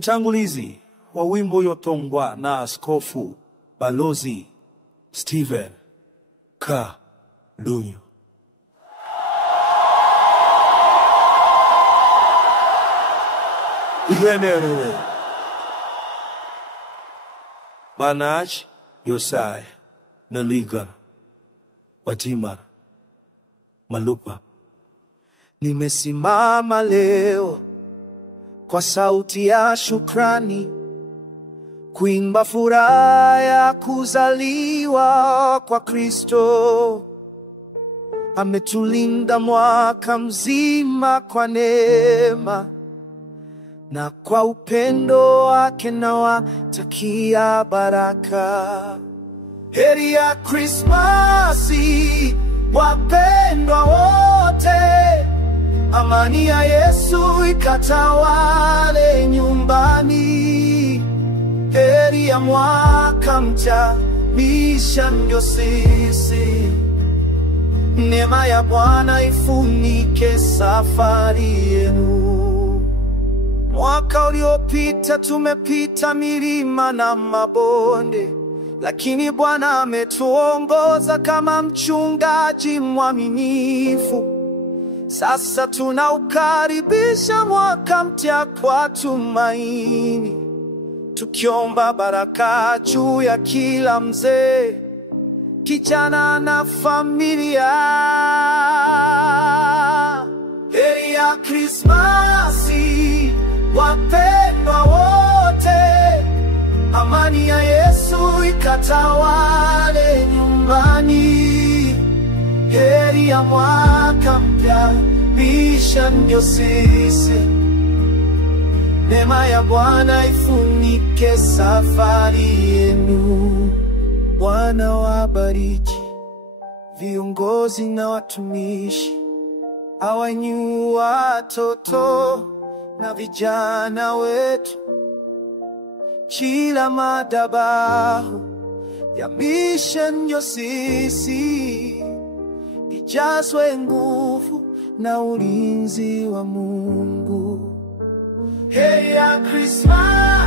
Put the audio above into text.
Utangulizi wa wimbo uliotungwa na Askofu Balozi Stephen Kalunyu. Iwenewe Banach Yosai Naliga Watima Malupa. Nimesimama leo kwa sauti ya shukrani, kuimba furaha ya kuzaliwa kwa Kristo. Ametulinda mwaka mzima kwa neema, na kwa upendo wake nawatakia baraka. Heri ya Krismasi wapendwa wote, amani ya Yesu ikatawale nyumbani. Heri ya mwaka mpya, misha ndio sisi. Neema ya Bwana ifunike safari yenu. Mwaka uliopita tumepita milima na mabonde, lakini Bwana ametuongoza kama mchungaji mwaminifu. Sasa tunaukaribisha mwaka mpya kwa tumaini, tukiomba baraka juu ya kila mzee, kijana na familia. Heri ya Krismasi wapendwa wote, amani ya Yesu ikatawale nyumbani. Heri ya mwaka mpya, misha ndio sisi. Neema ya Bwana ifunike safari yenu. Bwana wabariki viongozi na watumishi, awanyu watoto na vijana wetu. Kila madhabahu ya Mission Yosisi ijazwe nguvu na ulinzi wa Mungu. Heri ya Krismasi